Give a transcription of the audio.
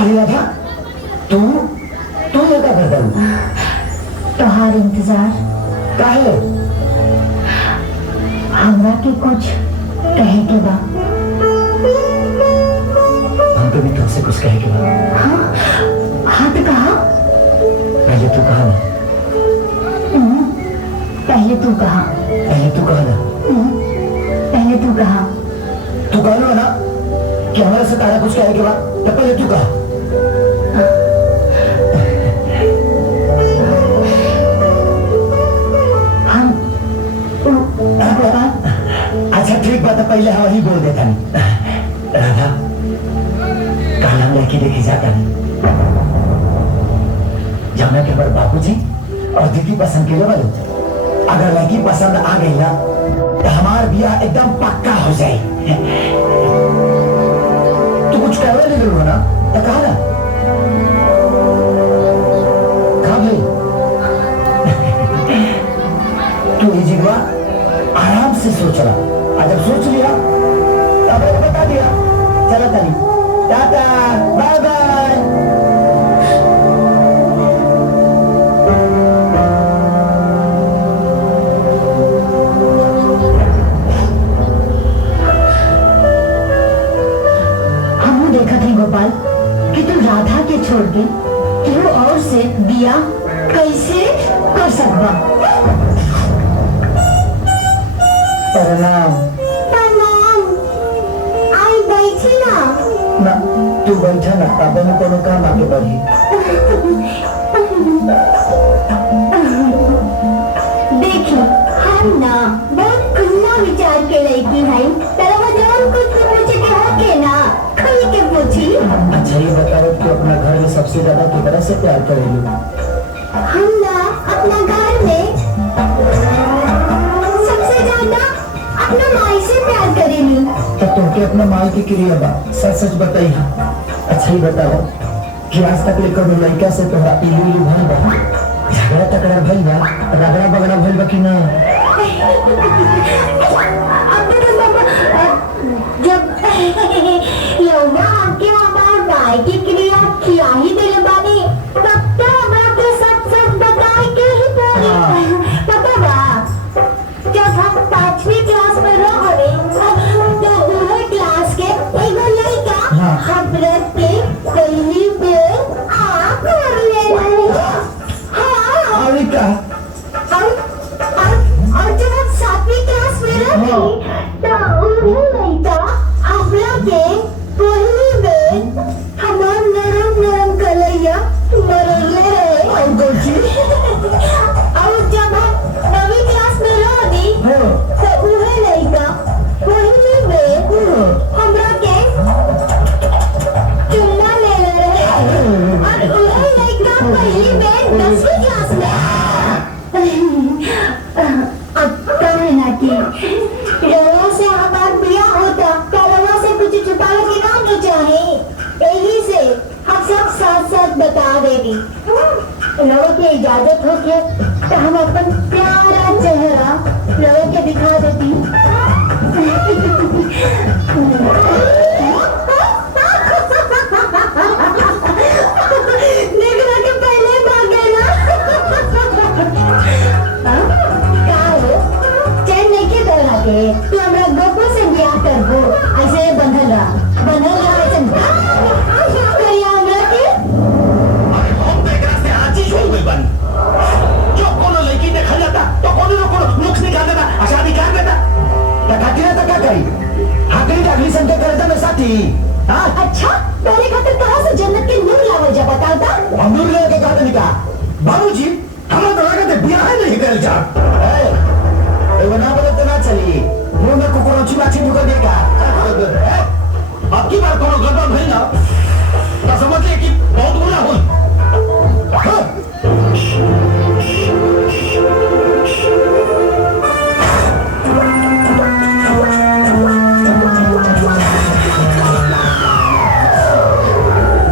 अरे राधा, तू तू ये क्या करता है? तोहार इंतजार काहे? हमरा के कुछ कहे के बा। हमको भी तुमसे कुछ कहे के बा। हाँ हाँ तो कहा। पहले तू कहा ना। पहले तू कहा। पहले तू कहा ना। पहले तू कहा। तू कहा ना कि हमारे से तारा कुछ कहे के बा, तब पहले तू कहा। अच्छा ठीक बात है, पहले हाँ ही बोल देता नहीं। राधा, कल हम लड़की देखी जाता नहीं, जाना के हमारे बाबूजी और दीदी पसंद के वाले। अगर लड़की पसंद आ गई ना तो हमारा ब्याह एकदम पक्का हो जाए। तू कुछ कहने नहीं लगा ना तो कहा ना। कहा भाई तू ये जिगवा आराम से सोच रहा, जब सोच लिया तब मैंने बता दिया। चलो तनी, टाटा, बाय बाय। हमने देखा था गोपाल कि तू राधा के छोड़ के केहू और से बिया कैसे कर सकबा। प्रणाम। प्रणाम। आई बैठी ना। ना तू बैठा ना, पापा ने कोनो काम आगे बढ़ी। देखी हम ना बहुत खुला विचार के लड़की है। तरह जवान कुछ पूछे के होके ना खुल के पूछी। अच्छा ये बताओ कि अपना घर में सबसे ज्यादा कितना से प्यार करेगी? हम ना अपना घर में सबसे ज्यादा अपना माई से प्यार करेंगे। तो तुमके अपना माल की क्रिया बा, सच सच बताई। अच्छा ही बताओ कि आज तक लेकर लड़का से तोहरा इलू इलू भइल बा, झगड़ा तकड़ा भइल बा, रगड़ा बगड़ा भइल बा कि ना? जब यौवा आके हमार माई की क्रिया किया ही दिल बानी, तब तो हमरा के सच सच बताए के ही पड़ी। पता बा जब हम 5वीं क्लास में रहे तो उहे क्लास के एगो लड़का हमरा के पहली बेर आँख मार ले। हाँ अरे क्या? और जब हम 7वीं क्लास में रहे तो उहे लड़का हमरा के पहली बेर हमार नरम नरम कलैया मरले रहे। और जब हम 9वीं क्लास में रही तो उहे लड़का पहली बेर हमरा के चुम्मा ले रहे। और उहे लड़का पहली बेर 10वीं क्लास में। अब कहे ना कि रवा से हमार बिया होता तो रवा से कुछ छुपाने की ना नहीं चाहे। यही से हम सब साथ साथ बता देगी। रवा की इजाजत हो के तो हम अपन प्यारा चेहरा रवा के दिखा देती। देखना के पहले भाग गए ना। चैन नहीं के डरा के तू हमरा गोपो से ब्याह करबो, ऐसे बंधल रहा ऐसे करिया हमरा के। अरे हम तो एक रास्ते आजीज हो गए बन। जो कोनो लड़की देखा जाता तो कोनो न कोनो नुक्स निकाल देता, शादी कर देता। तो क्या करी? हाकरी अगली संख्या करता मैं साथी। हाँ अच्छा पहले खातिर कहाँ से जन्नत के नूर लावल जा बताता। हम नूर लेके कहा नहीं कहा बाबूजी हमारा तो लगा थे ब्याह नहीं कर जा। वो ना बोले तो ना चली, मुंह में कुकुर चिबाची ढुका देगा। अब की बार कोनो गड़बड़ भइल ना तो समझ ले कि बहुत बुरा हो।